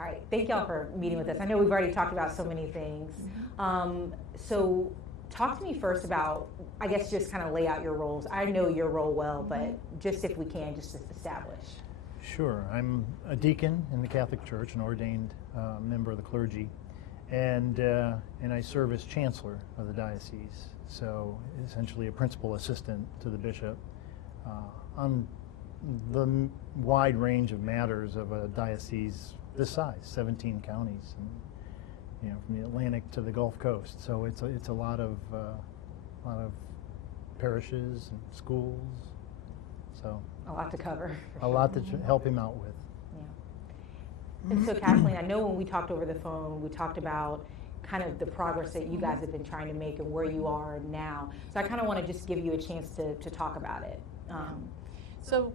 All right, thank y'all for meeting with us. I know we've already talked about so many things. So talk to me first about, I guess, just kind of lay out your roles. I know your role well, but just if we can, just establish. Sure. I'm a deacon in the Catholic Church, an ordained member of the clergy, and I serve as chancellor of the diocese. So essentially a principal assistant to the bishop on the wide range of matters of a diocese this size, 17 counties, and from the Atlantic to the Gulf Coast. So it's a lot of parishes and schools. So a lot to cover. A lot to help him out with. Yeah. And so Kathleen, I know when we talked over the phone, we talked about kind of the progress that you guys have been trying to make and where you are now. So I kind of want to just give you a chance to talk about it. So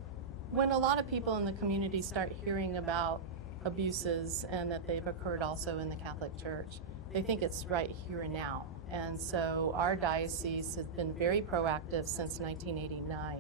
when a lot of people in the community start hearing about abuses and that they've occurred also in the Catholic Church, they think it's right here and now. And so our diocese has been very proactive since 1989,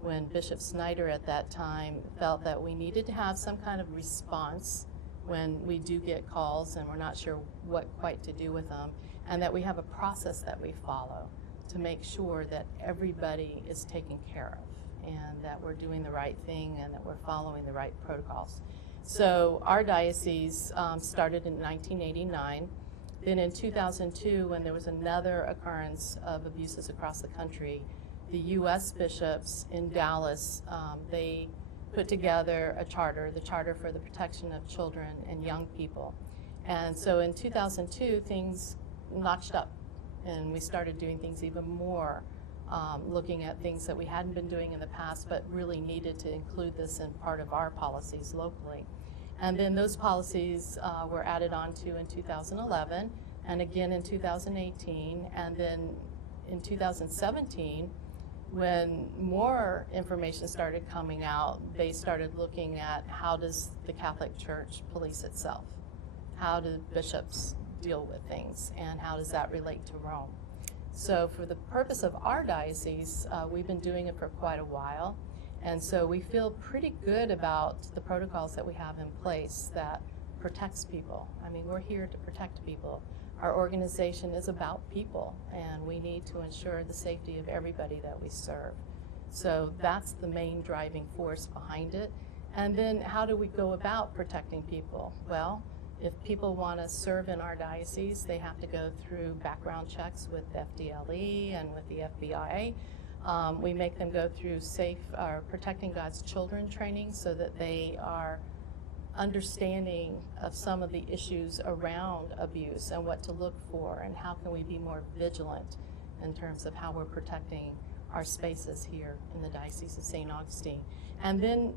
when Bishop Snyder at that time felt that we needed to have some kind of response when we do get calls and we're not sure what quite to do with them, and that we have a process that we follow to make sure that everybody is taken care of and that we're doing the right thing and that we're following the right protocols. So our diocese started in 1989. Then in 2002, when there was another occurrence of abuses across the country, the U.S. bishops in Dallas, they put together a charter, the Charter for the Protection of Children and Young People. And so in 2002, things notched up, and we started doing things even more, looking at things that we hadn't been doing in the past, but really needed to include this in part of our policies locally. And then those policies were added on to in 2011, and again in 2018, and then in 2017, when more information started coming out, they started looking at how does the Catholic Church police itself? How do bishops deal with things, and how does that relate to Rome? So for the purpose of our diocese, we've been doing it for quite a while, and so we feel pretty good about the protocols that we have in place that protects people. I mean, we're here to protect people. Our organization is about people, and we need to ensure the safety of everybody that we serve. So that's the main driving force behind it. And then how do we go about protecting people? Well, if people want to serve in our diocese, they have to go through background checks with FDLE and with the FBI. We make them go through Protecting God's Children training so that they are understanding of some of the issues around abuse and what to look for and how can we be more vigilant in terms of how we're protecting our spaces here in the Diocese of St. Augustine. And then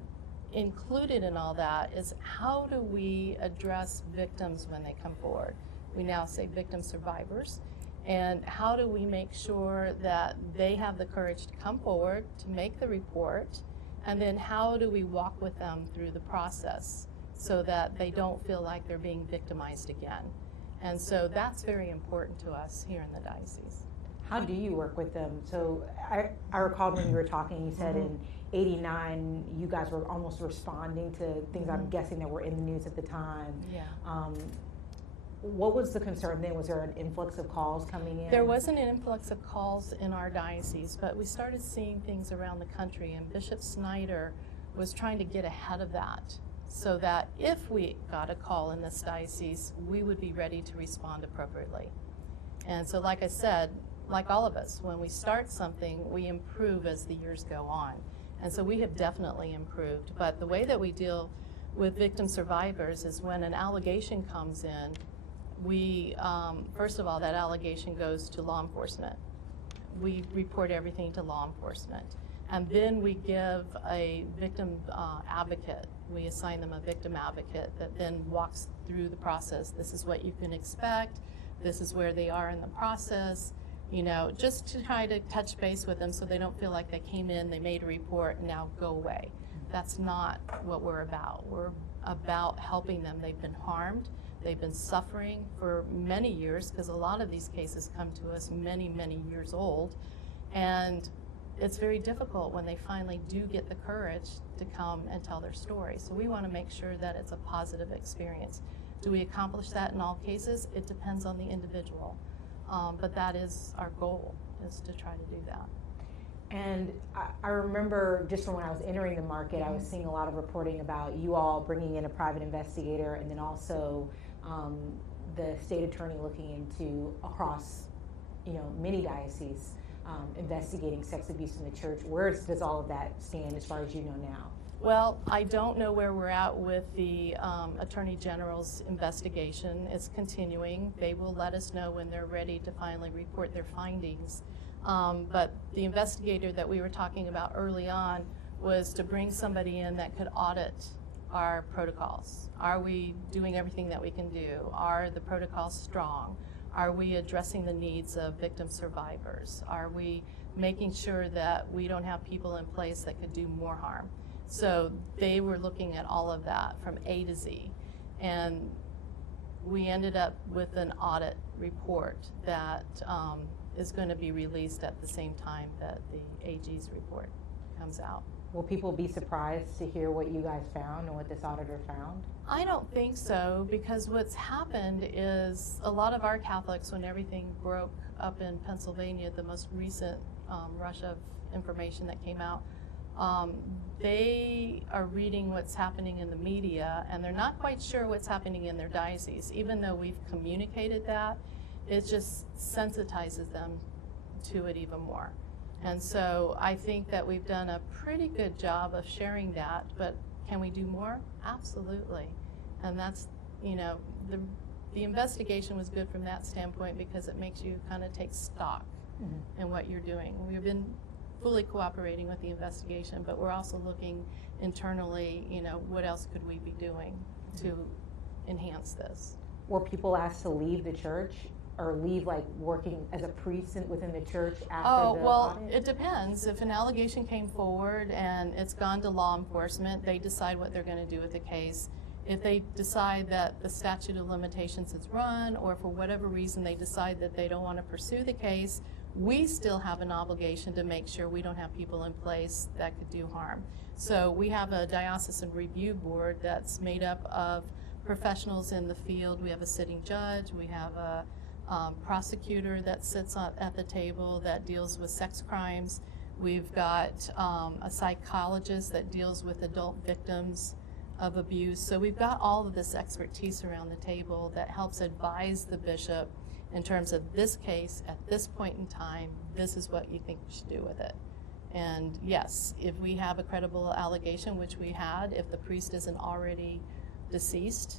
included in all that is how do we address victims when they come forward? We now say victim survivors. And how do we make sure that they have the courage to come forward, to make the report, and then how do we walk with them through the process so that they don't feel like they're being victimized again? And so that's very important to us here in the diocese. How do you work with them? So I recall when you were talking, you said in '89 you guys were almost responding to things I'm guessing that were in the news at the time. Yeah. What was the concern then? Was there an influx of calls coming in? There wasn't an influx of calls in our diocese, but we started seeing things around the country, and Bishop Snyder was trying to get ahead of that so that if we got a call in this diocese, we would be ready to respond appropriately. And so like I said, like all of us, when we start something, we improve as the years go on. And so we have definitely improved. But the way that we deal with victim survivors is when an allegation comes in, we, first of all, that allegation goes to law enforcement. We report everything to law enforcement. And then we give a victim advocate. We assign them a victim advocate that then walks through the process. This is what you can expect. This is where they are in the process. You know, just to try to touch base with them so they don't feel like they came in, they made a report, and now go away. That's not what we're about. We're about helping them. They've been harmed. They've been suffering for many years because a lot of these cases come to us many, many years old. And it's very difficult when they finally do get the courage to come and tell their story. So we want to make sure that it's a positive experience. Do we accomplish that in all cases? It depends on the individual. But that is our goal, is to try to do that. And I remember just from when I was entering the market, I was seeing a lot of reporting about you all bringing in a private investigator, and then also the state attorney looking into across, many dioceses, investigating sex abuse in the church. Where does all of that stand as far as you know now? Well, I don't know where we're at with the Attorney General's investigation. It's continuing. They will let us know when they're ready to finally report their findings. But the investigator that we were talking about early on was to bring somebody in that could audit our protocols. Are we doing everything that we can do? Are the protocols strong? Are we addressing the needs of victim survivors? Are we making sure that we don't have people in place that could do more harm? So they were looking at all of that from A to Z. And we ended up with an audit report that is going to be released at the same time that the AG's report comes out. Will people be surprised to hear what you guys found and what this auditor found? I don't think so, because what's happened is a lot of our Catholics, when everything broke up in Pennsylvania, the most recent rush of information that came out, they are reading what's happening in the media, and they're not quite sure what's happening in their diocese. Even though we've communicated that, it just sensitizes them to it even more. And so I think that we've done a pretty good job of sharing that, but can we do more? Absolutely. And that's, the investigation was good from that standpoint, because it makes you kind of take stock in what you're doing. We've been fully cooperating with the investigation, but we're also looking internally, what else could we be doing to enhance this? Were people asked to leave the church or leave working as a priest within the church after the audit? It depends. If an allegation came forward and it's gone to law enforcement, they decide what they're going to do with the case. If they decide that the statute of limitations is run, or for whatever reason they decide that they don't want to pursue the case, we still have an obligation to make sure we don't have people in place that could do harm. So we have a diocesan review board that's made up of professionals in the field. We have a sitting judge, we have a prosecutor that sits at the table that deals with sex crimes. We've got a psychologist that deals with adult victims of abuse. So we've got all of this expertise around the table that helps advise the bishop in terms of this case at this point in time, this is what you think we should do with it. And yes, if we have a credible allegation, which we had, if the priest isn't already deceased,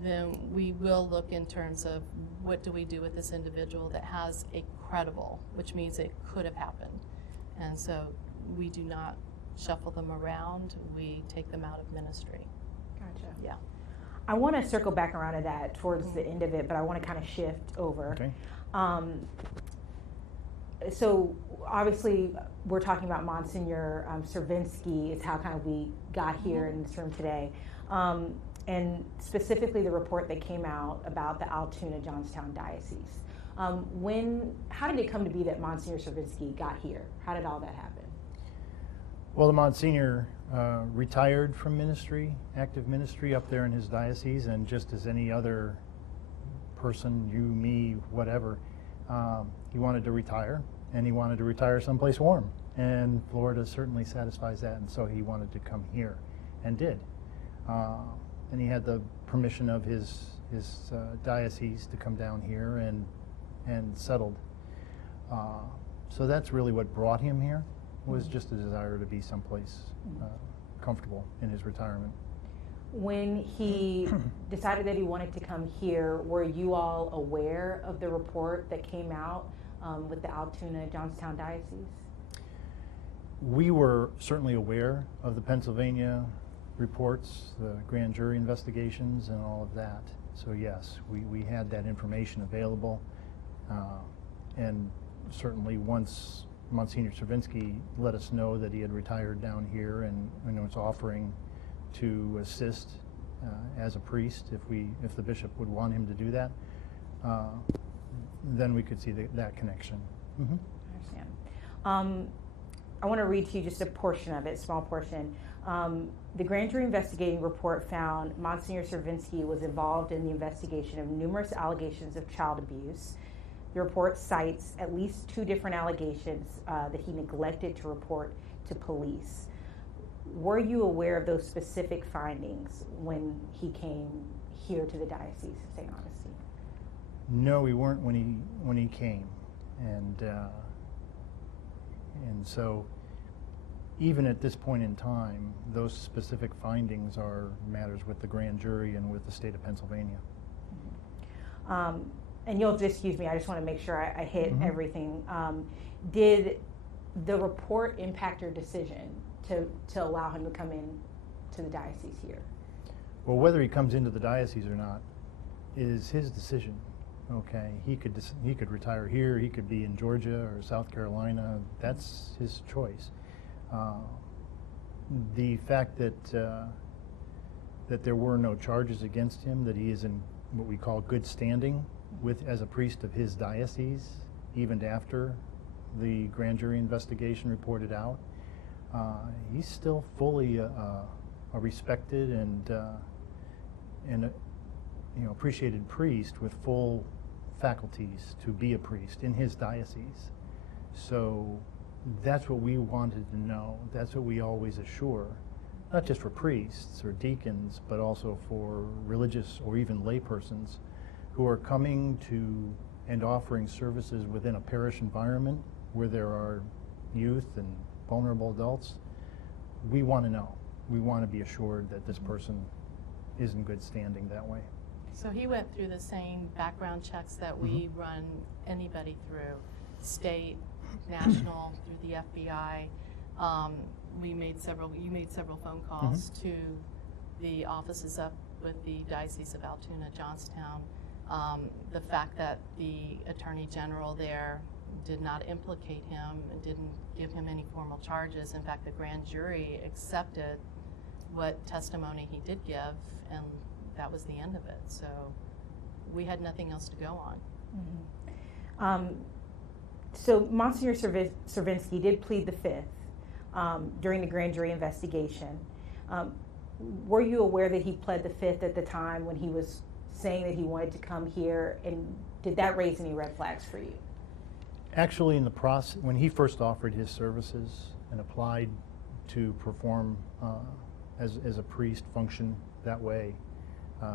then we will look in terms of what do we do with this individual that has a credible, which means it could have happened. And so we do not shuffle them around, we take them out of ministry. Gotcha. Yeah. I want to circle back around to that towards the end of it, but I want to kind of shift over. Okay. So obviously we're talking about Monsignor Cervinsky. It's how kind of we got here in this room today. And specifically the report that came out about the Altoona Johnstown Diocese. How did it come to be that Monsignor Cervinsky got here? How did all that happen? Well, the Monsignor retired from ministry, active ministry up there in his diocese, and just as any other person, you, me, whatever, he wanted to retire, and he wanted to retire someplace warm. And Florida certainly satisfies that, and so he wanted to come here, and did. And he had the permission of his diocese to come down here and settled. So that's really what brought him here, was just a desire to be someplace comfortable in his retirement. When he decided that he wanted to come here, were you all aware of the report that came out with the Altoona Johnstown Diocese? We were certainly aware of the Pennsylvania reports, the grand jury investigations, and all of that. So yes, we had that information available, and certainly once Monsignor Cervinsky let us know that he had retired down here and was offering to assist as a priest if the bishop would want him to do that, then we could see that connection. Mm-hmm. I understand. I want to read to you just a portion of it, small portion. The grand jury investigating report found Monsignor Cervinsky was involved in the investigation of numerous allegations of child abuse. The report cites at least 2 different allegations that he neglected to report to police. Were you aware of those specific findings when he came here to the Diocese of St. Augustine? No, we weren't when he came, and so even at this point in time, those specific findings are matters with the grand jury and with the state of Pennsylvania. And you'll just excuse me, I just want to make sure I hit Mm-hmm. everything. Did the report impact your decision to allow him to come in to the diocese here? Well, whether he comes into the diocese or not is his decision. Okay, he could retire here. He could be in Georgia or South Carolina. That's his choice. The fact that there were no charges against him, that he is in what we call good standing as a priest of his diocese, even after the grand jury investigation reported out, he's still fully a respected and appreciated priest with full faculties to be a priest in his diocese. So that's what we wanted to know. That's what we always assure, not just for priests or deacons, but also for religious or even laypersons who are coming to and offering services within a parish environment where there are youth and vulnerable adults. We want to know. We want to be assured that this person is in good standing that way. So he went through the same background checks that we run anybody through, state, national, through the FBI. You made several phone calls to the offices up with the Diocese of Altoona, Johnstown. The fact that the Attorney General there did not implicate him and didn't give him any formal charges. In fact, the grand jury accepted what testimony he did give, and that was the end of it. So we had nothing else to go on. So Monsignor Cervinsky did plead the Fifth during the grand jury investigation. Were you aware that he pled the Fifth at the time when he was saying that he wanted to come here, and did that raise any red flags for you? Actually, in the process, when he first offered his services and applied to perform as a priest, function that way,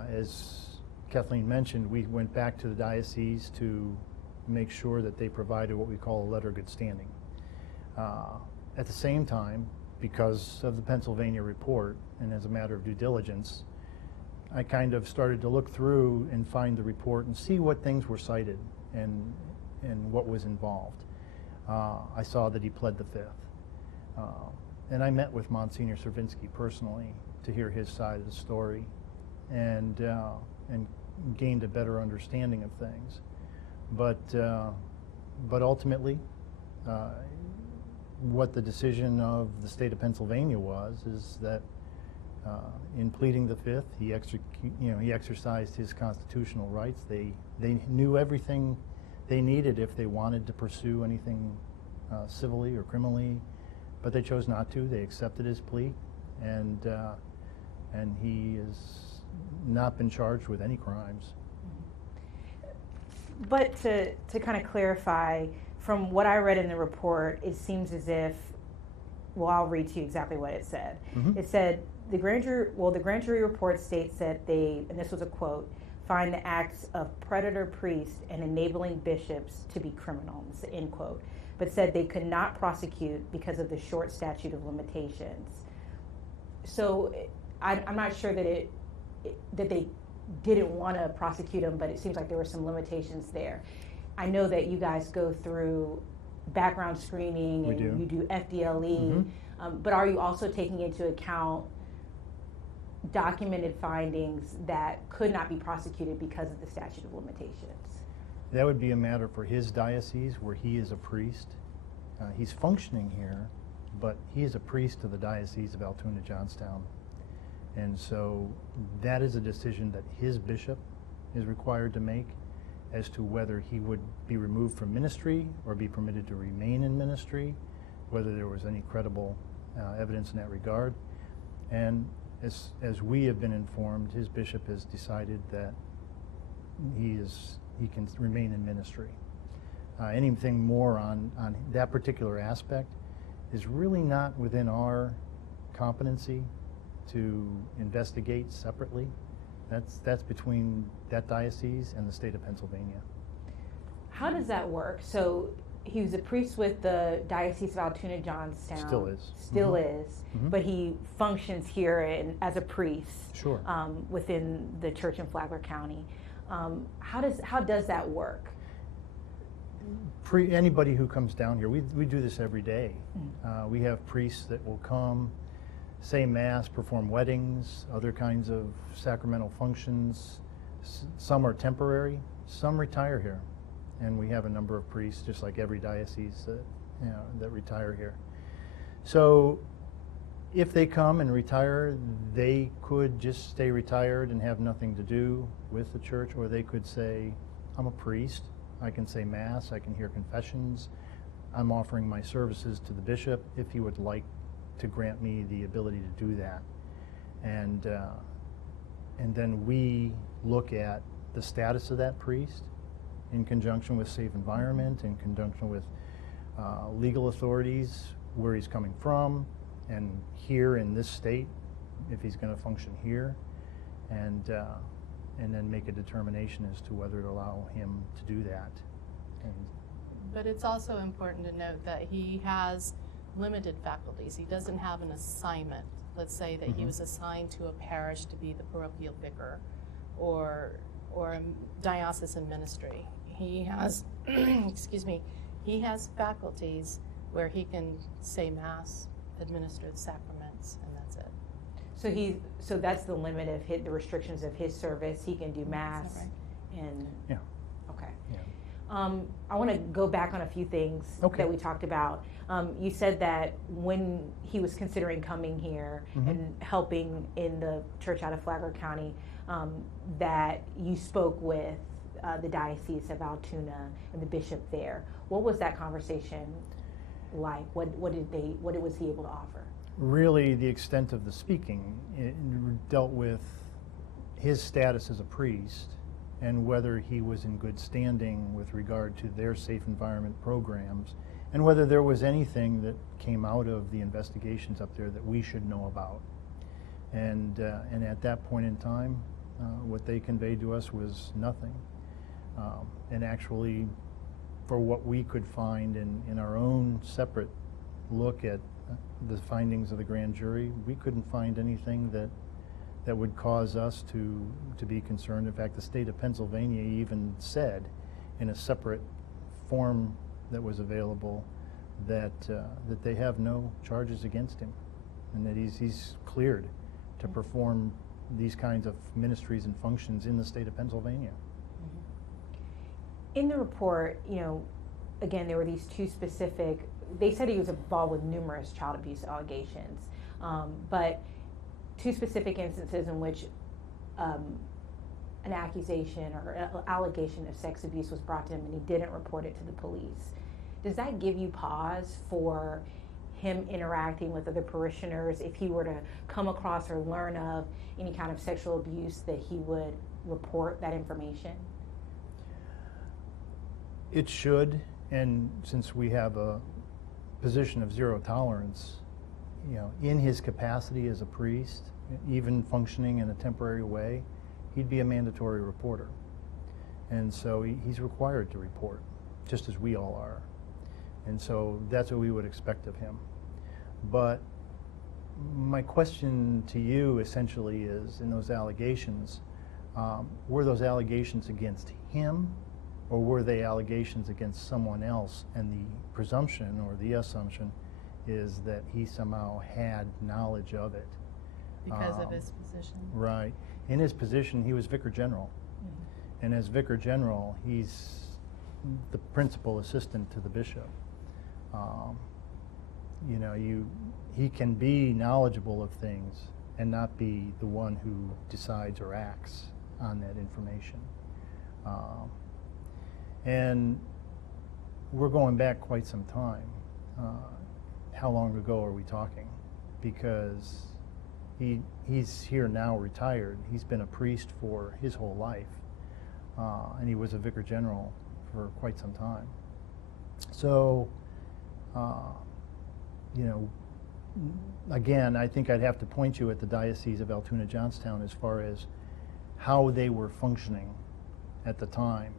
as Kathleen mentioned, we went back to the diocese to make sure that they provided what we call a letter of good standing. At the same time, because of the Pennsylvania report, and as a matter of due diligence, I kind of started to look through and find the report and see what things were cited and what was involved. I saw that he pled the Fifth. And I met with Monsignor Cervinsky personally to hear his side of the story and gained a better understanding of things. But ultimately, what the decision of the state of Pennsylvania is that in pleading the Fifth, he exercised his constitutional rights. They knew everything they needed if they wanted to pursue anything civilly or criminally, but they chose not to. They accepted his plea, and he has not been charged with any crimes. But to kind of clarify, from what I read in the report, it seems as if, well, I'll read to you exactly what it said. It said, the grand jury report states that they, and this was a quote, find the acts of predator priests and enabling bishops to be criminals, end quote, but said they could not prosecute because of the short statute of limitations. So I'm not sure that they didn't want to prosecute him, but it seems like there were some limitations there. I know that you guys go through background screening and you do FDLE, but are you also taking into account documented findings that could not be prosecuted because of the statute of limitations? That would be a matter for his diocese where he is a priest. He's functioning here, but he is a priest of the Diocese of Altoona, Johnstown. And so that is a decision that his bishop is required to make as to whether he would be removed from ministry or be permitted to remain in ministry. whether there was any credible evidence in that regard. And as we have been informed, his bishop has decided that he can remain in ministry. Anything more on that particular aspect is really not within our competency to investigate separately. That's between that diocese and the state of Pennsylvania. How does that work? So he was a priest with the Diocese of Altoona Johnstown. Still is. Still is. But he functions here as a priest. Sure. Within the church in Flagler County. How does that work? Anybody who comes down here, we do this every day. We have priests that will come, say Mass, perform weddings, other kinds of sacramental functions. Some are temporary, some retire here. And we have a number of priests, just like every diocese, that retire here. So if they come and retire, they could just stay retired and have nothing to do with the church, or they could say, I'm a priest, I can say Mass, I can hear confessions, I'm offering my services to the bishop if he would like to grant me the ability to do that. And then we look at the status of that priest in conjunction with Safe Environment, in conjunction with legal authorities, where he's coming from, and here in this state, if he's going to function here, and then make a determination as to whether to allow him to do that. But it's also important to note that he has limited faculties. He doesn't have an assignment. Let's say that he was assigned to a parish to be the parochial vicar or a diocesan ministry. He has, excuse me, he has faculties where he can say Mass, administer the sacraments, and that's it. So that's the limit of the restrictions of his service. He can do Mass, Is that right? and Yeah. okay. Yeah. I want to go back on a few things that we talked about. You said that when he was considering coming here and helping in the church out of Flagler County, that you spoke with the Diocese of Altoona and the bishop there. What was that conversation like? What was he able to offer? Really, the extent of the speaking, it dealt with his status as a priest and whether he was in good standing with regard to their safe environment programs, and whether there was anything that came out of the investigations up there that we should know about. And at that point in time, what they conveyed to us was nothing. And actually, for what we could find in our own separate look at the findings of the grand jury, we couldn't find anything that would cause us to be concerned. In fact, the state of Pennsylvania even said in a separate form that was available that they have no charges against him, and that he's cleared to perform these kinds of ministries and functions in the state of Pennsylvania. In the report, again, there were these two specific, they said he was involved with numerous child abuse allegations, but two specific instances in which an accusation or allegation of sex abuse was brought to him and he didn't report it to the police. Does that give you pause for him interacting with other parishioners if he were to come across or learn of any kind of sexual abuse, that he would report that information? It should, and since we have a position of zero tolerance, in his capacity as a priest, even functioning in a temporary way, he'd be a mandatory reporter. And so he's required to report, just as we all are. And so that's what we would expect of him. But my question to you essentially is, in those allegations, were those allegations against him, or were they allegations against someone else? And the presumption or the assumption is that he somehow had knowledge of it. Because of his position. Right. In his position, he was Vicar General. And as Vicar General, he's the principal assistant to the bishop. He can be knowledgeable of things and not be the one who decides or acts on that information. And we're going back quite some time. how long ago are we talking? Because he's here now, retired. He's been a priest for his whole life, and he was a vicar general for quite some time. So, you know, again, I think I'd have to point you at the Diocese of Altoona-Johnstown as far as how they were functioning at the time.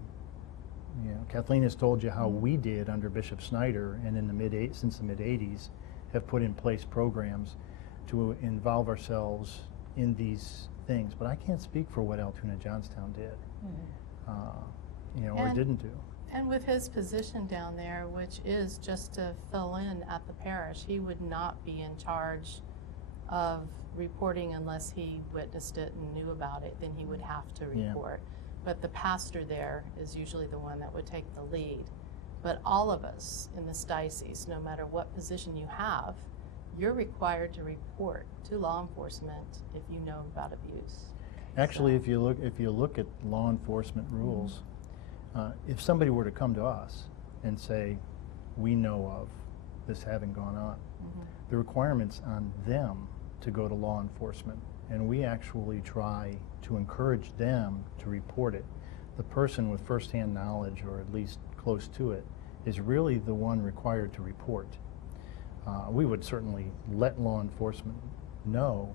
You know, Kathleen has told you how we did under Bishop Snyder, and in the since the mid-'80s have put in place programs to involve ourselves in these things. But I can't speak for what Altoona-Johnstown did, you know, or didn't do. And with his position down there, which is just to fill in at the parish, he would not be in charge of reporting unless he witnessed it and knew about it. Then he would have to report. But the pastor there is usually the one that would take the lead. But all of us in this diocese, no matter what position you have, you're required to report to law enforcement if you know about abuse. Actually, if you look at law enforcement rules, if somebody were to come to us and say, we know of this having gone on, the requirement's on them to go to law enforcement, and we actually try to encourage them to report it. The person with firsthand knowledge, or at least close to it, is really the one required to report. We would certainly let law enforcement know,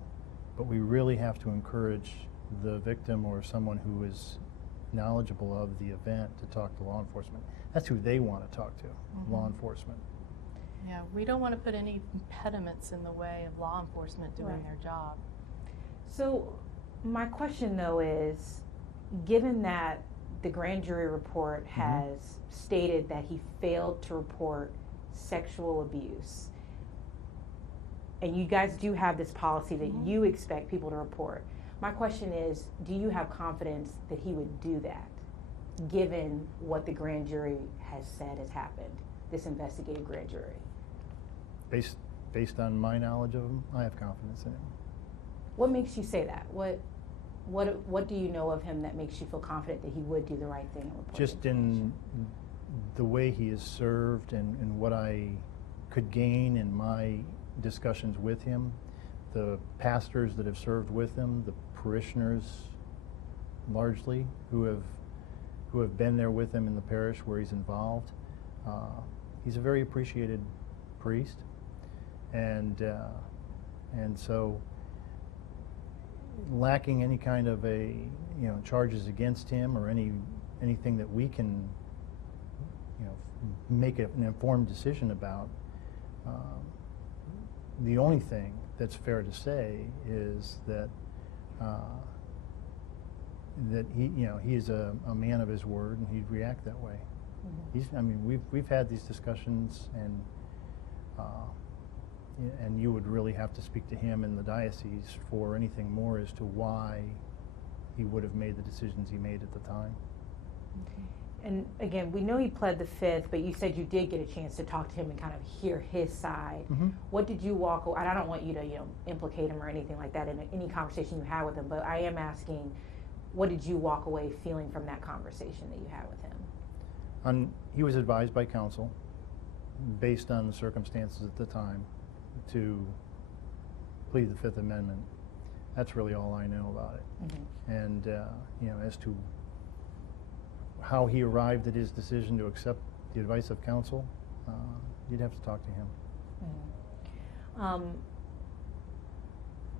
but we really have to encourage the victim or someone who is knowledgeable of the event to talk to law enforcement. That's who they want to talk to, law enforcement. Yeah, we don't want to put any impediments in the way of law enforcement doing their job. So my question though is, given that the grand jury report has stated that he failed to report sexual abuse, and you guys do have this policy that you expect people to report, my question is, do you have confidence that he would do that, given what the grand jury has said has happened, this investigative grand jury? Based on my knowledge of him, I have confidence in him. What makes you say that? What do you know of him that makes you feel confident that he would do the right thing and report? Just in the way he is served and what I could gain in my discussions with him, the pastors that have served with him, the parishioners largely who have been there with him in the parish where he's involved. He's a very appreciated priest, and so lacking any kind of charges against him or anything that we can make an informed decision about. The only thing that's fair to say is that that he's a man of his word, and he'd react that way. We've had these discussions, and you would really have to speak to him in the diocese for anything more as to why he would have made the decisions he made at the time. And again, we know he pled the Fifth, but you said you did get a chance to talk to him and kind of hear his side. What did you walk away? And I don't want you to implicate him or anything like that in any conversation you had with him, but I am asking, what did you walk away feeling from that conversation that you had with him? He was advised by counsel, based on the circumstances at the time, to plead the Fifth Amendment. That's really all I know about it. And as to how he arrived at his decision to accept the advice of counsel, you'd have to talk to him. I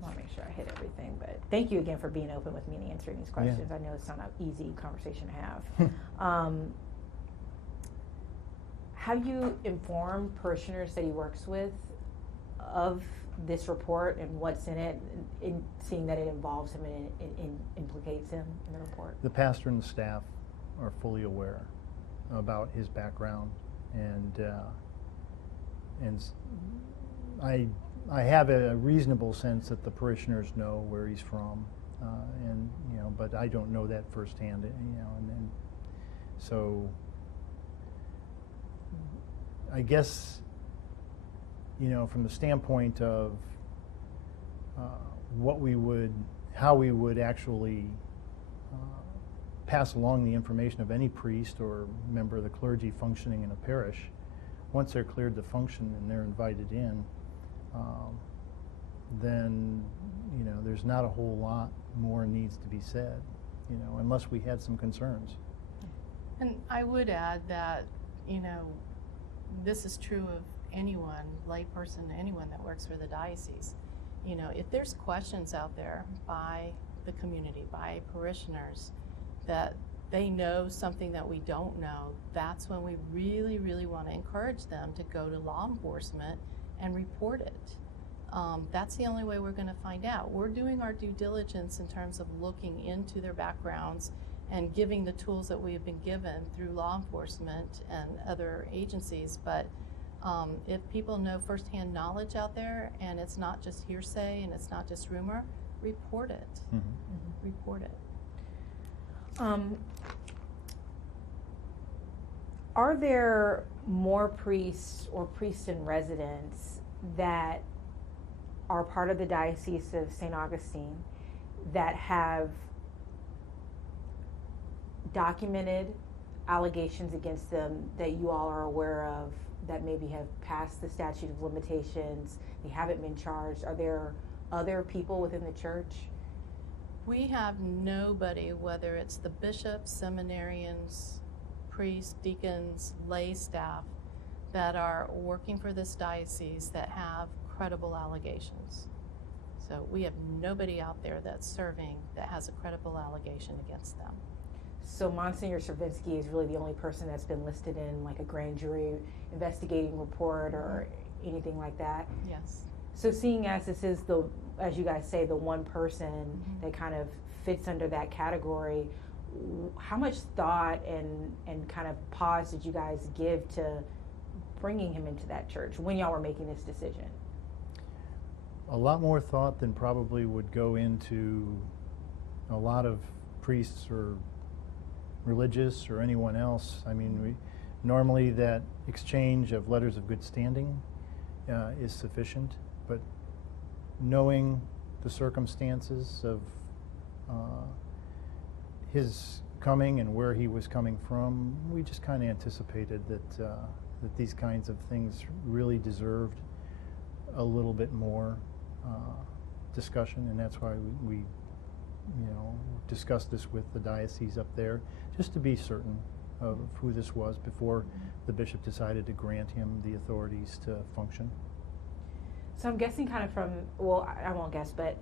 want to make sure I hit everything, but thank you again for being open with me and answering these questions. I know it's not an easy conversation to have. Have you informed parishioners that he works with of this report and what's in it, in seeing that it involves him and implicates him in the report? The pastor and the staff are fully aware about his background, and I have a reasonable sense that the parishioners know where he's from, but I don't know that firsthand, and so I guess from the standpoint of how we would actually pass along the information of any priest or member of the clergy functioning in a parish, once they're cleared to function and they're invited in, then, you know, there's not a whole lot more needs to be said, you know, unless we had some concerns. And I would add that, you know, this is true of anyone, layperson, anyone that works for the diocese. You know, if there's questions out there by the community, by parishioners, that they know something that we don't know, that's when we really, really want to encourage them to go to law enforcement and report it. That's the only way we're going to find out. We're doing our due diligence in terms of looking into their backgrounds and giving the tools that we have been given through law enforcement and other agencies. But if people know firsthand knowledge out there, and it's not just hearsay and it's not just rumor, report it. Mm-hmm. Mm-hmm. Report it. Are there more priests or priests in residence that are part of the Diocese of St. Augustine that have documented allegations against them that you all are aware of, that maybe have passed the statute of limitations, they haven't been charged? Are there other people within the church? We have nobody, whether it's the bishops, seminarians, priests, deacons, lay staff, that are working for this diocese that have credible allegations. So we have nobody out there that's serving that has a credible allegation against them. So Monsignor Stravinsky is really the only person that's been listed in like a grand jury investigating report or anything like that? Yes. So seeing as this is the, as you guys say, the one person that kind of fits under that category, how much thought and kind of pause did you guys give to bringing him into that church when y'all were making this decision? A lot more thought than probably would go into a lot of priests or religious or anyone else. I mean, normally that exchange of letters of good standing is sufficient, but knowing the circumstances of his coming and where he was coming from, we just kind of anticipated that these kinds of things really deserved a little bit more discussion, and that's why we you know, discussed this with the diocese up there, just to be certain of who this was before the bishop decided to grant him the authorities to function. So I'm guessing kind of from, well, I won't guess, but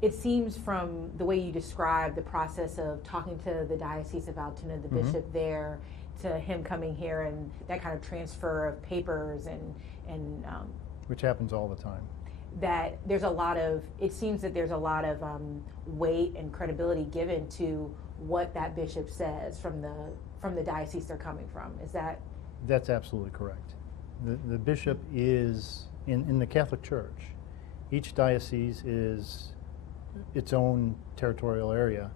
it seems from the way you describe the process of talking to the Diocese of Altoona, the bishop there, to him coming here and that kind of transfer of papers and which happens all the time. That there's a lot of, it seems that there's a lot of weight and credibility given to what that bishop says from the diocese they're coming from. Is that? That's absolutely correct. The bishop is, in the Catholic Church, each diocese is its own territorial area,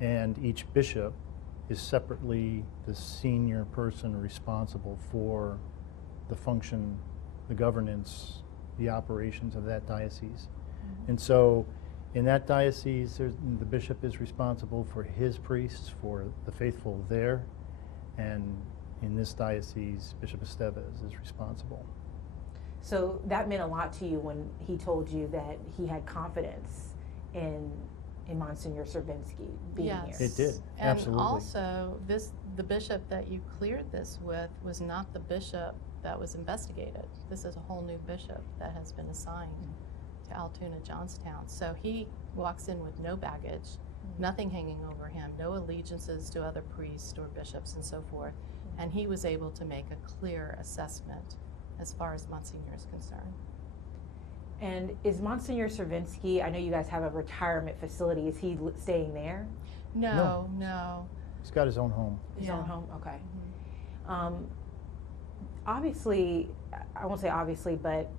and each bishop is separately the senior person responsible for the function, the governance, the operations of that diocese. And so in that diocese, the bishop is responsible for his priests, for the faithful there, and in this diocese, Bishop Estevez is responsible. So that meant a lot to you when he told you that he had confidence in Monsignor Stravinsky being here. It did, and absolutely. And also, the bishop that you cleared this with was not the bishop that was investigated. This is a whole new bishop that has been assigned to Altoona, Johnstown. So he walks in with no baggage, nothing hanging over him, no allegiances to other priests or bishops and so forth. And he was able to make a clear assessment as far as Monsignor is concerned. And is Monsignor Stravinsky, I know you guys have a retirement facility, is he staying there? No. He's got his own home. His own home, okay. Obviously, I won't say obviously, but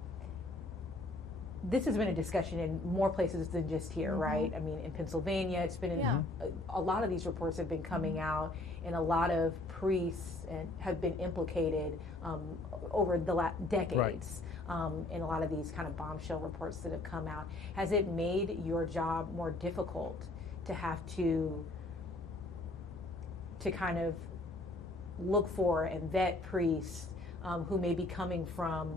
this has been a discussion in more places than just here, right? I mean, in Pennsylvania, it's been in, a lot of these reports have been coming out, and a lot of priests have been implicated over the decades in a lot of these kind of bombshell reports that have come out. Has it made your job more difficult to have to kind of look for and vet priests who may be coming from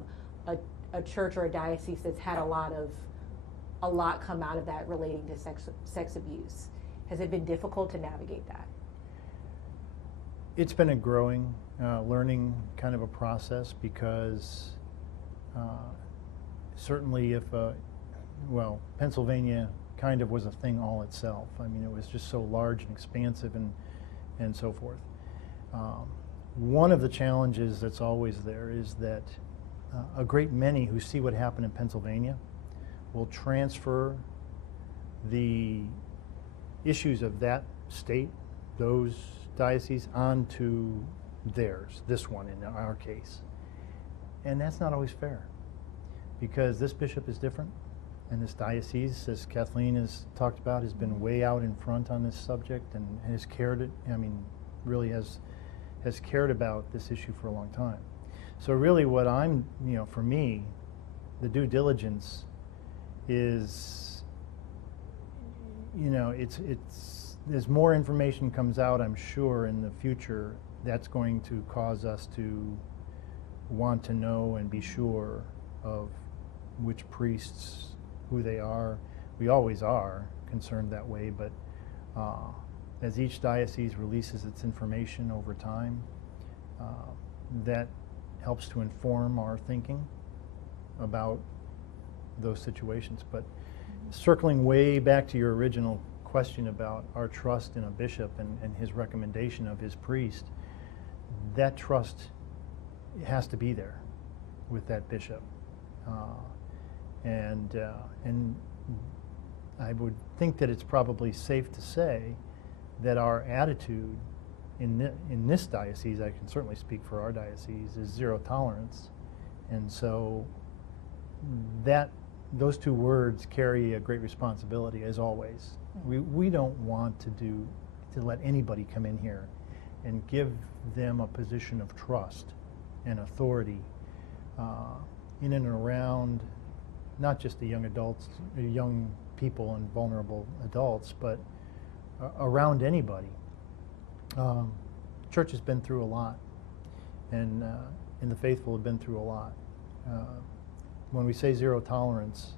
a church or a diocese that's had a lot come out of that relating to sex abuse? Has it been difficult to navigate that? It's been a growing, learning kind of a process, because certainly if, Pennsylvania kind of was a thing all itself. I mean, it was just so large and expansive and so forth. One of the challenges that's always there is that a great many who see what happened in Pennsylvania will transfer the issues of that state, those dioceses, onto theirs, this one in our case. And that's not always fair, because this bishop is different, and this diocese, as Kathleen has talked about, has been way out in front on this subject and has cared, really has cared about this issue for a long time. So really what I'm, for me, the due diligence is, it's as more information comes out, I'm sure in the future, that's going to cause us to want to know and be sure of which priests, who they are. We always are concerned that way, but as each diocese releases its information over time, that helps to inform our thinking about those situations. But circling way back to your original question about our trust in a bishop and his recommendation of his priest, that trust has to be there with that bishop. And I would think that it's probably safe to say that our attitude in this diocese, I can certainly speak for our diocese, is zero tolerance. And so those two words carry a great responsibility, as always. We don't want to let anybody come in here and give them a position of trust and authority in and around not just the young adults, young people and vulnerable adults, but around anybody. Church has been through a lot, and the faithful have been through a lot. When we say zero tolerance,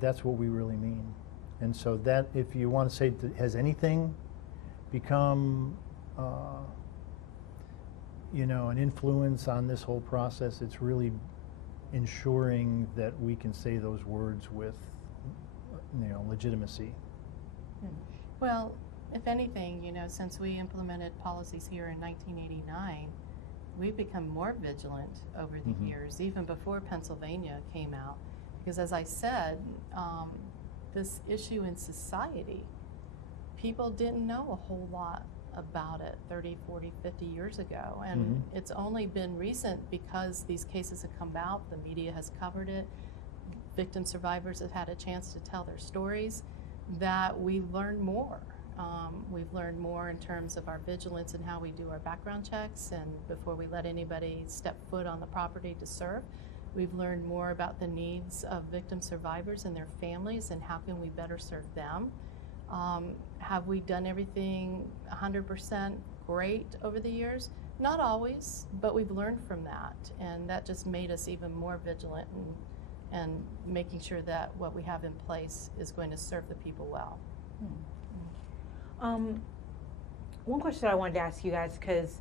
that's what we really mean. And so that, if you want to say, has anything become an influence on this whole process, it's really ensuring that we can say those words with legitimacy. Well, if anything, since we implemented policies here in 1989, we've become more vigilant over the years, even before Pennsylvania came out. Because as I said, this issue in society, people didn't know a whole lot about it 30, 40, 50 years ago. And it's only been recent, because these cases have come out, the media has covered it, victim survivors have had a chance to tell their stories, that we learned more. We've learned more in terms of our vigilance and how we do our background checks, and before we let anybody step foot on the property to serve. We've learned more about the needs of victim survivors and their families, and how can we better serve them. Have we done everything 100% great over the years? Not always, but we've learned from that, and that just made us even more vigilant and making sure that what we have in place is going to serve the people well. One question I wanted to ask you guys, because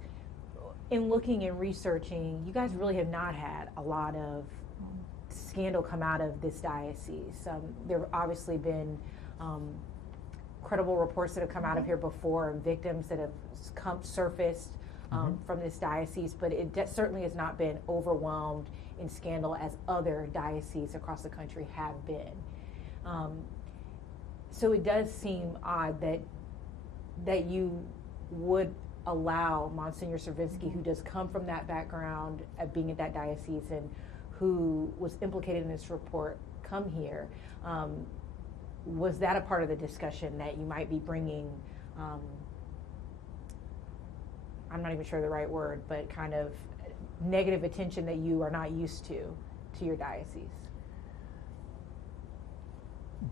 in looking and researching, you guys really have not had a lot of scandal come out of this diocese. There have obviously been credible reports that have come out of here before, and victims that have surfaced from this diocese, but it certainly has not been overwhelmed in scandal as other dioceses across the country have been. So it does seem odd that you would allow Monsignor Cervinsky, who does come from that background of being at that diocese and who was implicated in this report, come here. Was that a part of the discussion, that you might be bringing, I'm not even sure the right word, but kind of negative attention that you are not used to your diocese?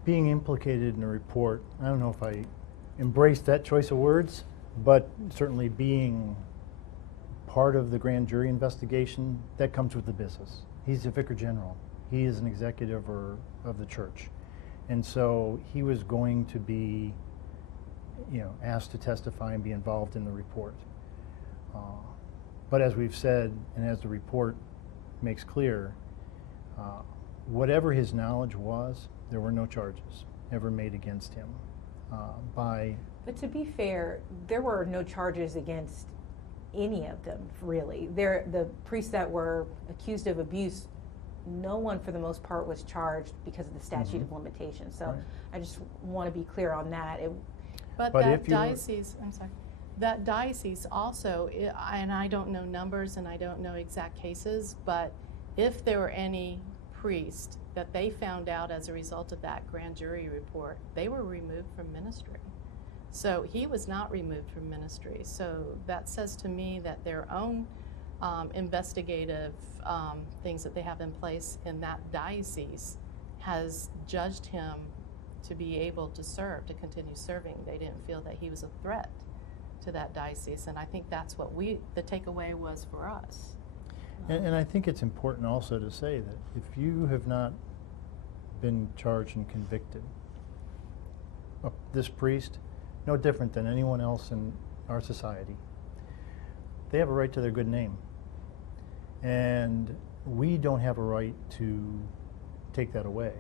Being implicated in a report, I don't know if I embrace that choice of words, but certainly being part of the grand jury investigation, that comes with the business. He's a vicar general. He is an executive of the church. And so he was going to be, asked to testify and be involved in the report. But as we've said, and as the report makes clear, whatever his knowledge was, there were no charges ever made against him But to be fair, there were no charges against any of them, really. The priests that were accused of abuse, no one for the most part was charged because of the statute of limitations. So Right. I just want to be clear on that. But that diocese, I'm sorry, that diocese also, and I don't know numbers and I don't know exact cases, but if there were any priest that they found out as a result of that grand jury report, they were removed from ministry. So he was not removed from ministry. So that says to me that their own investigative things that they have in place in that diocese has judged him to be able to serve, to continue serving. They didn't feel that he was a threat to that diocese, and I think that's what the takeaway was for us. And I think it's important also to say that if you have not been charged and convicted, this priest, no different than anyone else in our society, they have a right to their good name. And we don't have a right to take that away.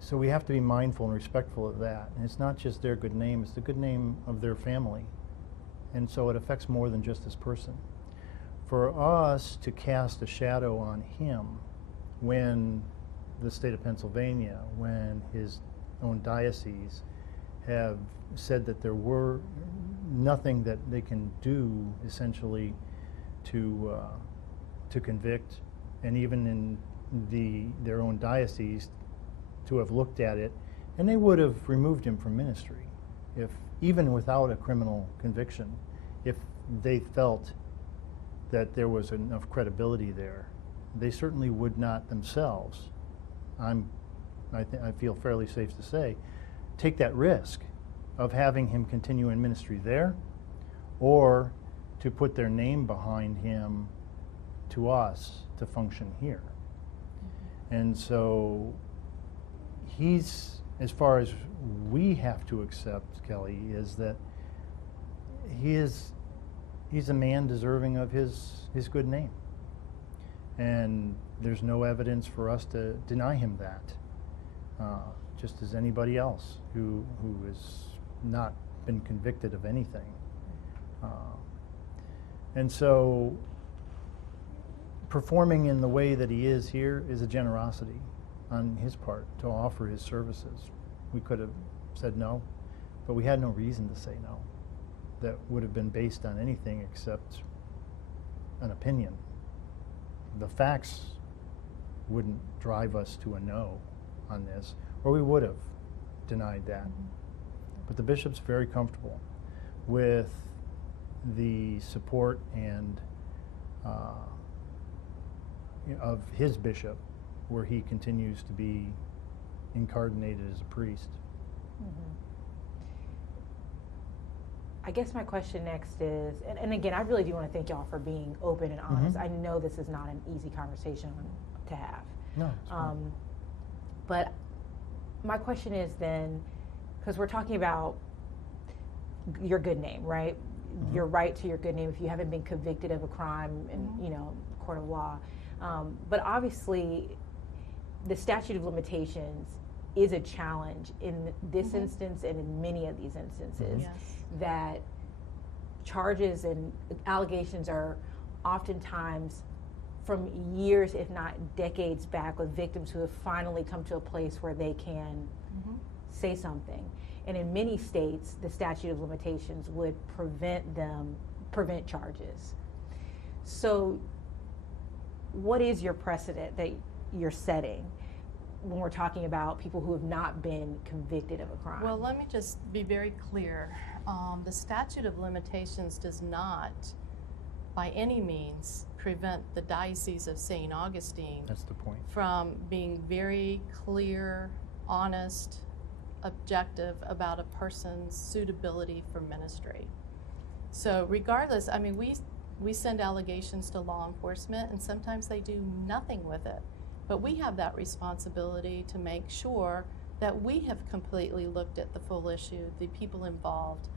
So we have to be mindful and respectful of that. And it's not just their good name, it's the good name of their family. And so it affects more than just this person. For us to cast a shadow on him when the state of Pennsylvania, when his own diocese have said that there were nothing that they can do essentially to convict, and even in their own diocese to have looked at it, and they would have removed him from ministry if, even without a criminal conviction, if they felt that there was enough credibility there. They certainly would not themselves, I feel fairly safe to say, take that risk of having him continue in ministry there, or to put their name behind him to us to function here. And so he's, as far as we have to accept, Kelly, is that he's a man deserving of his good name. And there's no evidence for us to deny him that, just as anybody else who has not been convicted of anything. And so performing in the way that he is here is a generosity on his part to offer his services. We could have said no, but we had no reason to say no. That would have been based on anything except an opinion. The facts wouldn't drive us to a no on this, or we would have denied that. But the bishop's very comfortable with the support and of his bishop, where he continues to be incarnated as a priest. I guess my question next is, and again, I really do want to thank y'all for being open and honest. I know this is not an easy conversation to have. No, it's fine. But my question is then, because we're talking about your good name, right? Your right to your good name if you haven't been convicted of a crime in court of law. But obviously, the statute of limitations is a challenge in this instance and in many of these instances. Yes. That charges and allegations are oftentimes from years, if not decades back, with victims who have finally come to a place where they can say something. And in many states, the statute of limitations would prevent charges. So what is your precedent that you're setting when we're talking about people who have not been convicted of a crime? Well, let me just be very clear. The statute of limitations does not, by any means, prevent the Diocese of St. Augustine That's the point. from being very clear, honest, objective about a person's suitability for ministry. So regardless, I mean, we send allegations to law enforcement, and sometimes they do nothing with it. But we have that responsibility to make sure that we have completely looked at the full issue, the people involved.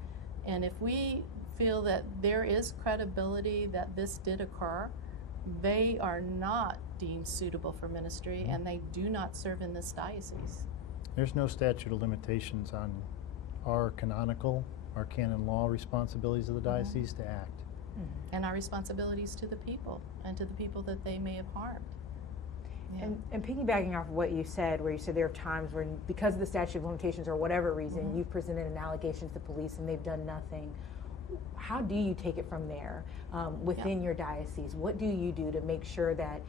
And if we feel that there is credibility that this did occur, they are not deemed suitable for ministry, and they do not serve in this diocese. There's no statute of limitations on our canon law responsibilities of the diocese to act. And our responsibilities to the people and to the people that they may have harmed. Yeah. And piggybacking off of what you said, where you said there are times when, because of the statute of limitations or whatever reason, you've presented an allegation to the police and they've done nothing. How do you take it from there within your diocese? What do you do to make sure that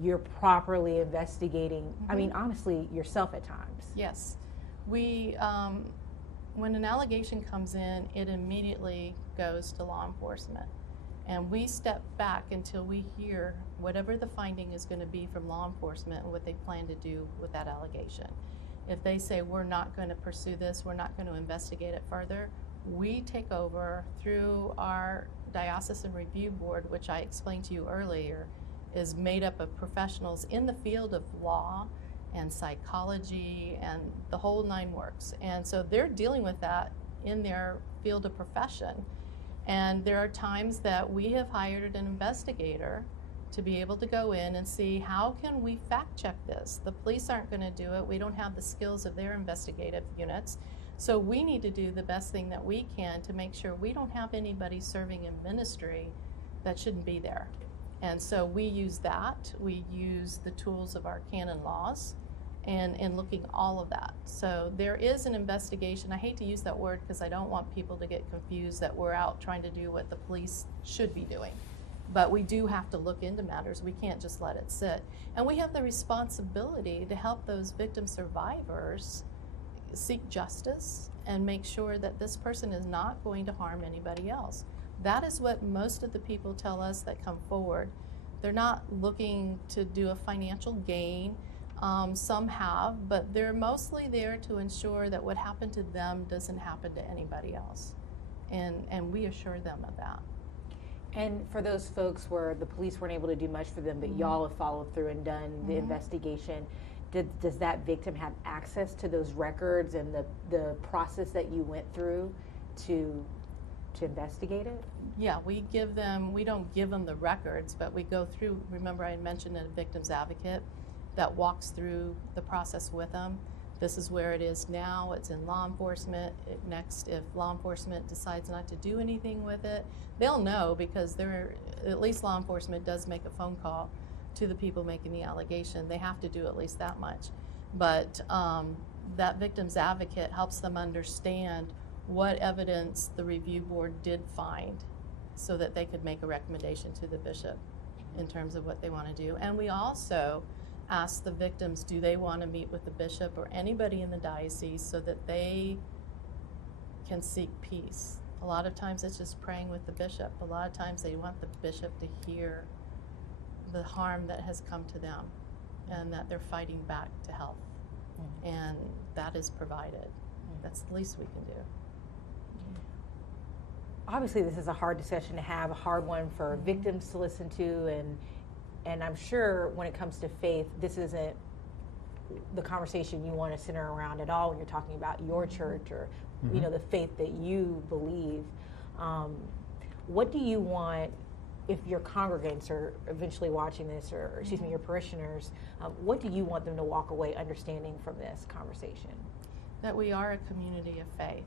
you're properly investigating, I mean, honestly, yourself at times? Yes. We, when an allegation comes in, it immediately goes to law enforcement. And we step back until we hear whatever the finding is going to be from law enforcement and what they plan to do with that allegation. If they say, we're not going to pursue this, we're not going to investigate it further, we take over through our Diocesan Review Board, which I explained to you earlier, is made up of professionals in the field of law and psychology and the whole nine works. And so they're dealing with that in their field of profession. And there are times that we have hired an investigator to be able to go in and see, how can we fact check this? The police aren't going to do it. We don't have the skills of their investigative units. So we need to do the best thing that we can to make sure we don't have anybody serving in ministry that shouldn't be there. And so we use that. We use the tools of our canon laws and looking all of that. So there is an investigation. I hate to use that word because I don't want people to get confused that we're out trying to do what the police should be doing. But we do have to look into matters. We can't just let it sit. And we have the responsibility to help those victim survivors seek justice and make sure that this person is not going to harm anybody else. That is what most of the people tell us that come forward. They're not looking to do a financial gain. Some have, but they're mostly there to ensure that what happened to them doesn't happen to anybody else. And we assure them of that. And for those folks where the police weren't able to do much for them, but y'all have followed through and done the investigation, does that victim have access to those records and the process that you went through to investigate it? Yeah, we don't give them the records, but we go through, remember I mentioned a victim's advocate that walks through the process with them. This is where it is now, it's in law enforcement. Next, if law enforcement decides not to do anything with it, they'll know, because at least law enforcement does make a phone call to the people making the allegation. They have to do at least that much. But that victim's advocate helps them understand what evidence the review board did find so that they could make a recommendation to the bishop in terms of what they want to do. And we also ask the victims, do they want to meet with the bishop or anybody in the diocese so that they can seek peace. A lot of times it's just praying with the bishop. A lot of times they want the bishop to hear the harm that has come to them and that they're fighting back to health. And that is provided. That's the least we can do. Obviously this is a hard discussion to have, a hard one for victims to listen to, and I'm sure when it comes to faith, this isn't the conversation you want to center around at all when you're talking about your church or you know, the faith that you believe. What do you want, if your congregants are eventually watching this, or excuse me, your parishioners, what do you want them to walk away understanding from this conversation? That we are a community of faith,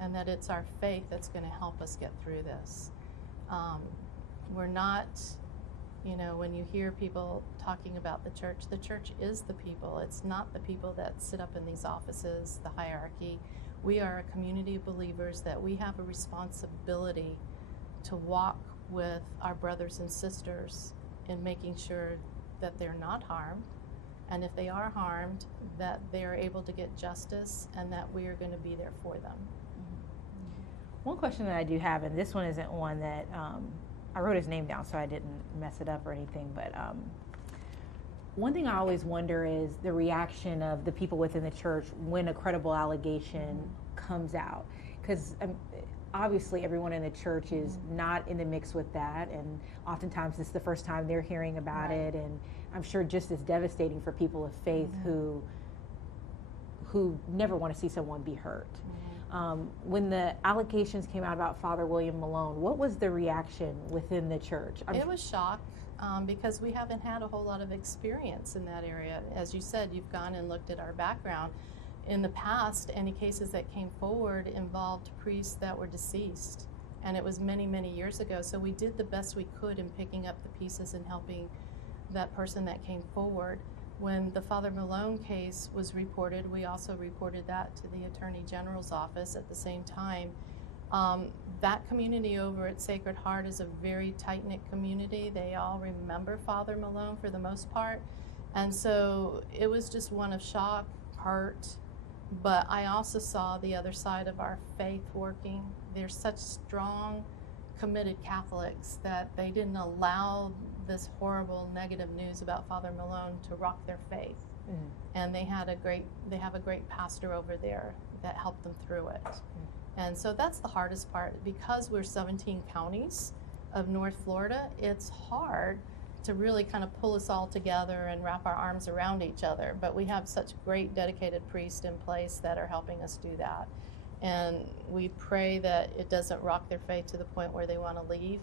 and that it's our faith that's going to help us get through this. We're not, you know, when you hear people talking about the church is the people. It's not the people that sit up in these offices, the hierarchy. We are a community of believers that we have a responsibility to walk with our brothers and sisters in making sure that they're not harmed, and if they are harmed, that they're able to get justice and that we are going to be there for them. One question that I do have, and this one isn't one that I wrote his name down so I didn't mess it up or anything, but one thing I always wonder is the reaction of the people within the church when a credible allegation comes out. because obviously everyone in the church is not in the mix with that, and oftentimes this is the first time they're hearing about it, and I'm sure just as devastating for people of faith who never want to see someone be hurt. When the allegations came out about Father William Malone, what was the reaction within the church? It was shock, because we haven't had a whole lot of experience in that area. As you said, you've gone and looked at our background. In the past, any cases that came forward involved priests that were deceased, and it was many, many years ago. So we did the best we could in picking up the pieces and helping that person that came forward. When the Father Malone case was reported, we also reported that to the Attorney General's office at the same time. That community over at Sacred Heart is a very tight-knit community. They all remember Father Malone for the most part. And so it was just one of shock, hurt, but I also saw the other side of our faith working. They're such strong, committed Catholics that they didn't allow this horrible negative news about Father Malone to rock their faith. And they have a great pastor over there that helped them through it. And so that's the hardest part. Because we're 17 counties of North Florida, it's hard to really kind of pull us all together and wrap our arms around each other. But we have such great dedicated priests in place that are helping us do that. And we pray that it doesn't rock their faith to the point where they want to leave,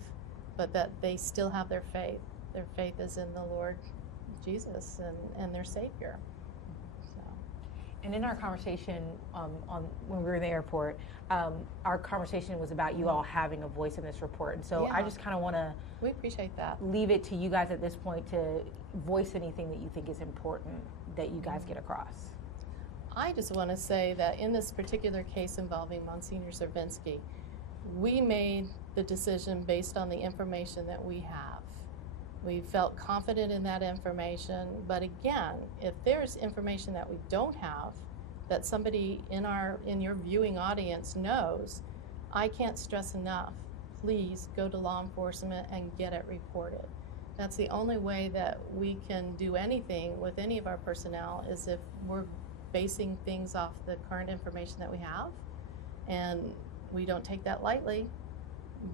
but that they still have their faith. Their faith is in the Lord Jesus and their Savior. So. And in our conversation when we were in the airport, our conversation was about you all having a voice in this report. And so I just kind of want to we appreciate that. Leave it to you guys at this point to voice anything that you think is important that you guys get across. I just want to say that in this particular case involving Monsignor Cervinsky, we made the decision based on the information that we have. We felt confident in that information, but again, if there's information that we don't have, that somebody in your viewing audience knows, I can't stress enough, please go to law enforcement and get it reported. That's the only way that we can do anything with any of our personnel, is if we're basing things off the current information that we have, and we don't take that lightly.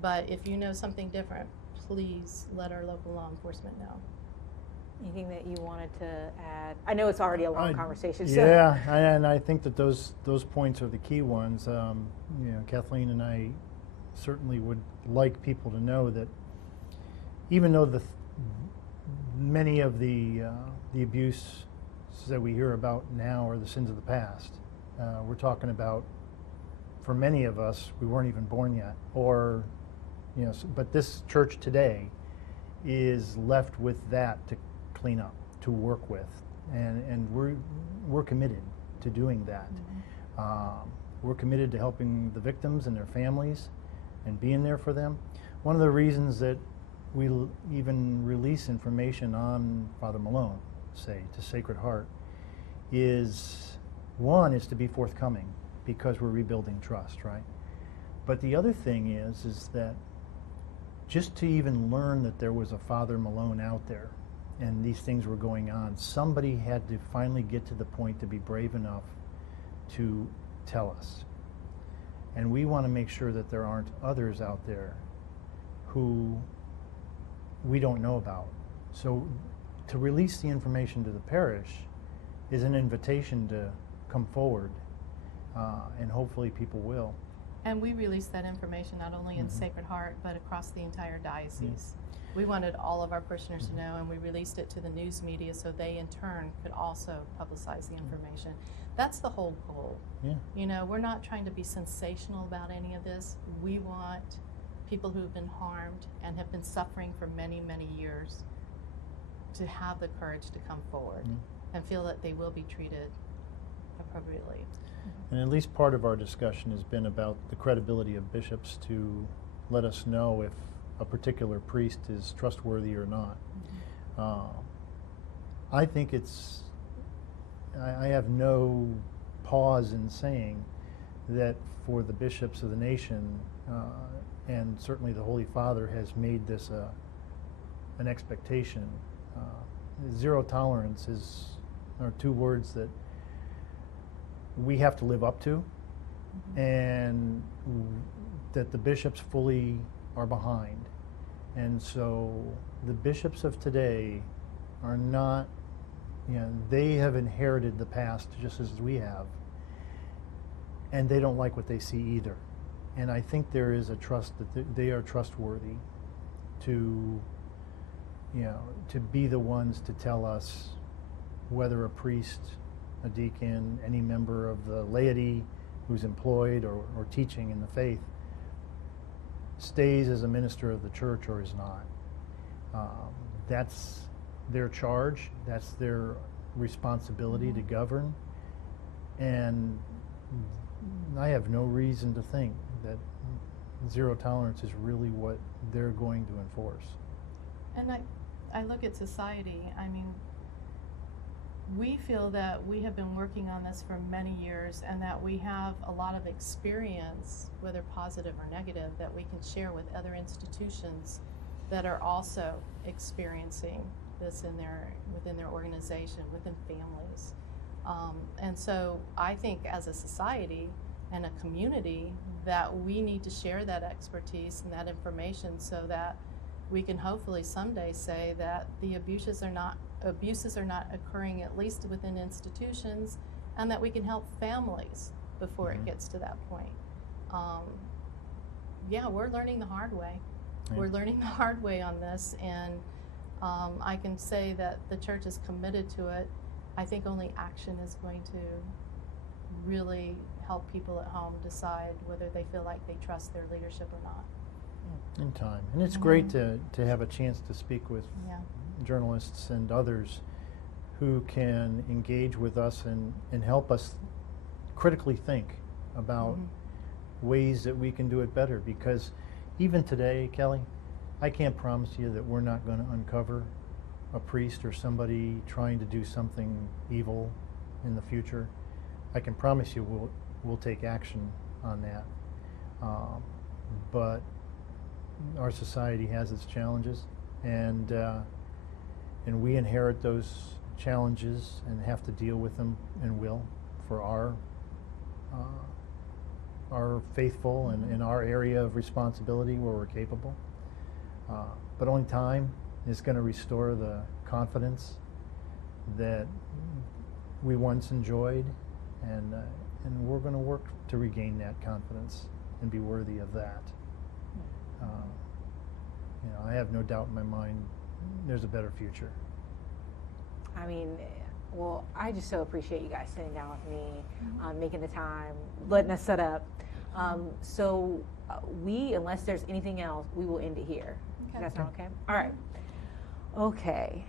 But if you know something different, please let our local law enforcement know. Anything that you wanted to add? I know it's already a long conversation. Yeah, and I think that those points are the key ones. Kathleen and I certainly would like people to know that even though many of the abuse that we hear about now are the sins of the past, we're talking about, for many of us, we weren't even born yet, or but this church today is left with that to clean up, to work with, and we're committed to doing that. We're committed to helping the victims and their families and being there for them. One of the reasons that we even release information on Father Malone, say, to Sacred Heart, is to be forthcoming, because we're rebuilding trust, right? But the other thing is that just to even learn that there was a Father Malone out there and these things were going on, somebody had to finally get to the point to be brave enough to tell us. And we want to make sure that there aren't others out there who we don't know about. So to release the information to the parish is an invitation to come forward, and hopefully people will. And we released that information not only in Sacred Heart, but across the entire diocese. We wanted all of our parishioners to know, and we released it to the news media so they in turn could also publicize the information. That's the whole goal. We're not trying to be sensational about any of this. We want people who have been harmed and have been suffering for many, many years to have the courage to come forward and feel that they will be treated appropriately. And at least part of our discussion has been about the credibility of bishops to let us know if a particular priest is trustworthy or not. I think I have no pause in saying that for the bishops of the nation, and certainly the Holy Father has made this an expectation. Zero tolerance are two words that we have to live up to, and that the bishops fully are behind. And so the bishops of today are not, they have inherited the past just as we have, and they don't like what they see either. And I think there is a trust that they are trustworthy to, to be the ones to tell us whether a priest, a deacon, any member of the laity who's employed or teaching in the faith stays as a minister of the church or is not. That's their charge. That's their responsibility to govern. And I have no reason to think that zero tolerance is really what they're going to enforce. And I look at society. I mean, we feel that we have been working on this for many years and that we have a lot of experience, whether positive or negative, that we can share with other institutions that are also experiencing this within their organization, within families. And so I think as a society and a community that we need to share that expertise and that information so that we can hopefully someday say that the abuses are not occurring, at least within institutions, and that we can help families before it gets to that point. We're learning the hard way. Yeah. We're learning the hard way on this, and I can say that the church is committed to it. I think only action is going to really help people at home decide whether they feel like they trust their leadership or not. In time. And it's great to have a chance to speak with journalists and others who can engage with us and help us critically think about ways that we can do it better. Because even today, Kelly, I can't promise you that we're not going to uncover a priest or somebody trying to do something evil in the future. I can promise you we'll take action on that. But our society has its challenges, and we inherit those challenges and have to deal with them, and will, for our faithful and in our area of responsibility where we're capable. But only time is going to restore the confidence that we once enjoyed, and we're going to work to regain that confidence and be worthy of that. I have no doubt in my mind there's a better future. I mean, well, I just so appreciate you guys sitting down with me, making the time, letting us set up. So unless there's anything else, we will end it here. Okay. Does that sound okay? All right. Okay.